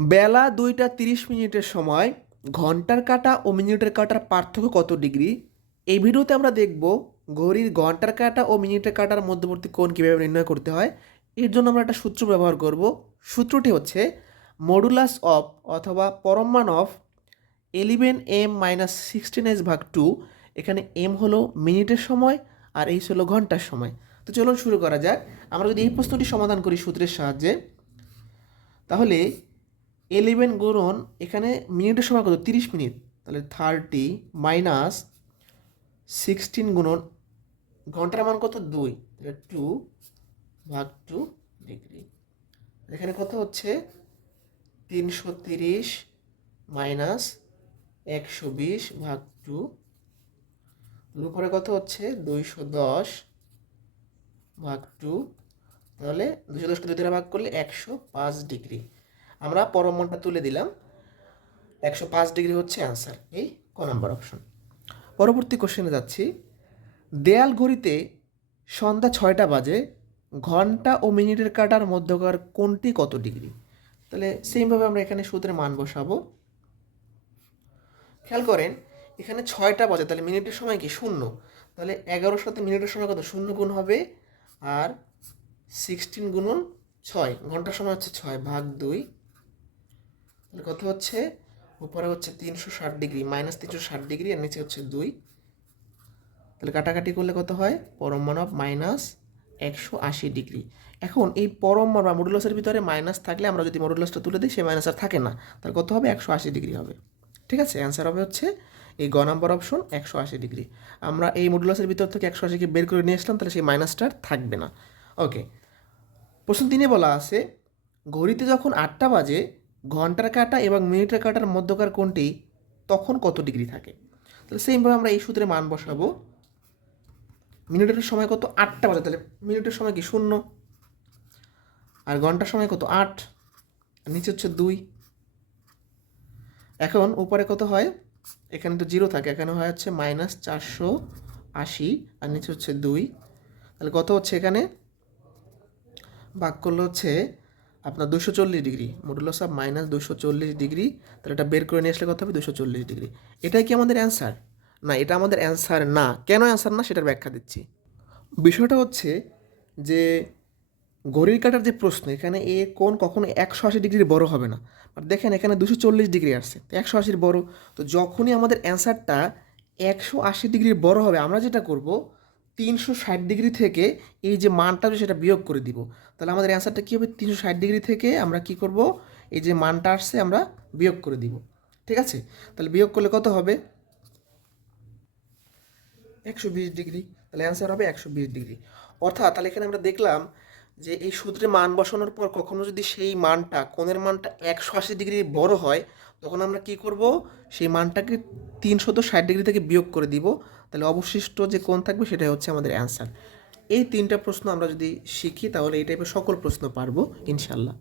বেলা দুইটা তিরিশ মিনিটের সময় ঘণ্টার কাটা ও মিনিটের কাটার পার্থক্য কত ডিগ্রি? এই ভিডিওতে আমরা দেখব ঘড়ির ঘণ্টার কাটা ও মিনিটের কাটার মধ্যবর্তী কোণ কীভাবে নির্ণয় করতে হয়। এর জন্য আমরা একটা সূত্র ব্যবহার করব। সূত্রটি হচ্ছে মডুলাস অফ অথবা পরমান of eleven M minus sixteen S ভাগ টু এখানে এম হলো মিনিটের সময় আর এইচ হলো ঘণ্টার সময়। তো চলুন শুরু করা যাক। আমরা যদি এই প্রশ্নটি সমাধান করি সূত্রের সাহায্যে, তাহলে এলেভেন গুণন এখানে মিনিটের সময় কত? তিরিশ মিনিট। তাহলে থার্টি মাইনাস সিক্সটিন গুণন ঘণ্টার মান কত? দুই। তাহলে টু ভাগ টু ডিগ্রি। এখানে কত হচ্ছে? তিনশো তিরিশ মাইনাস একশো বিশ ভাগ টু। উপরে কত হচ্ছে? দুইশো দশ ভাগ টু। তাহলে দুশো দশকে দুই ভাগ করলে একশো পাঁচ ডিগ্রি। আমরা পরমনটা তুলে দিলাম। একশো পাঁচ ডিগ্রি হচ্ছে অ্যান্সার এই ক নাম্বার অপশন পরবর্তী কোশ্চেনে যাচ্ছি। দেয়াল ঘড়িতে সন্ধ্যা ছয়টা বাজে, ঘণ্টা ও মিনিটের কাটার মধ্যকার কোনটি কত ডিগ্রি? তাহলে সেইভাবে আমরা এখানে সূত্রে মান বসাবো। খেয়াল করেন, এখানে ছয়টা বাজে, তাহলে মিনিটের সময় কি? শূন্য। তাহলে এগারোর সাথে মিনিটের সময় কত? শূন্য গুণ হবে, আর সিক্সটিন গুণন ছয়, ঘণ্টার সময় হচ্ছে ছয়, ভাগ দুই কত হচ্ছে, উপরে হচ্ছে তিনশো ষাট ডিগ্রি মাইনাস তিনশো ষাট ডিগ্রি আর নিচে হচ্ছে দুই। তাহলে কাটাকাটি করলে কত হয়? পরম মান অফ মাইনাস একশো আশি ডিগ্রি। এখন এই পরম বা মডুলাসের ভিতরে মাইনাস থাকলে আমরা যদি মডুলাসটা তুলে দিই, সে মাইনাস আর থাকে না। তাহলে কত হবে? একশো আশি ডিগ্রি হবে। ঠিক আছে? অ্যান্সার হবে হচ্ছে এই গ নাম্বার অপশন একশো আশি ডিগ্রি। আমরা এই মডুলাসের ভিতর থেকে একশো আশিকে বের করে নিয়ে আসলাম, তাহলে সেই মাইনাসটা থাকবে না। ওকে প্রশ্ন তিনে বলা আছে, ঘড়িতে যখন আটটা বাজে ঘণ্টার কাঁটা এবং মিনিটের কাঁটার মধ্যকার কোনটি তখন কত ডিগ্রি থাকে? তাহলে সেমভাবে আমরা এই সূত্রে মান বসাবো। মিনিটের সময় কত? আটটা বাজে। তাহলে মিনিটের সময় কি? শূন্য। আর ঘণ্টার সময় কত? আট। নিচে হচ্ছে দুই। এখন উপরে কত হয়? এখানে তো জিরো থাকে। এখানে হয় হচ্ছে মাইনাস চারশো আশি। আর নিচে হচ্ছে দুই। তাহলে কত হচ্ছে এখানে? ভাগ করলে হচ্ছে আপনার দুশো চল্লিশ ডিগ্রি মডুলাস অফ মাইনাস দুশো চল্লিশ ডিগ্রি, তাহলে এটা বের করে নিয়ে আসলে কত হবে? দুশো চল্লিশ ডিগ্রি। এটাই কি আমাদের অ্যান্সার না, এটা আমাদের অ্যান্সার না। কেন অ্যান্সার না? সেটার ব্যাখ্যা দিচ্ছি। বিষয়টা হচ্ছে যে ঘড়ির কাটার যে প্রশ্ন, এখানে এ কোন কখনো একশো আশি ডিগ্রির বড় হবে না। আর দেখেন, এখানে দুশো চল্লিশ ডিগ্রি আসছে একশো আশির বড়। তো যখনই আমাদের অ্যান্সারটা একশো আশি ডিগ্রির বড় হবে, আমরা যেটা করব তিনশো ষাট ডিগ্রি থেকে এই যে মানটা হবে সেটা বিয়োগ করে দিব। তাহলে আমাদের অ্যান্সারটা কী হবে? তিনশো ষাট ডিগ্রি থেকে আমরা কি করব? এই যে মানটা আসছে আমরা বিয়োগ করে দিব। ঠিক আছে? তাহলে বিয়োগ করলে কত হবে? একশো বিশ ডিগ্রি। তাহলে অ্যান্সার হবে একশো বিশ ডিগ্রি। অর্থাৎ তাহলে এখানে আমরা দেখলাম যে এই সূত্রে মান বসানোর পর কখনো যদি সেই মানটা, কোণের মানটা একশো আশি ডিগ্রি বড় হয় তখন আমরা কি করব? সেই মানটাকে তিনশত ষাট ডিগ্রি থেকে বিয়োগ করে দিব। তাহলে অবশিষ্ট যে কোন থাকবে সেটাই হচ্ছে আমাদের অ্যান্সার। এই তিনটা প্রশ্ন আমরা যদি শিখি, তাহলে এই টাইপের সকল প্রশ্ন পারব ইনশাল্লাহ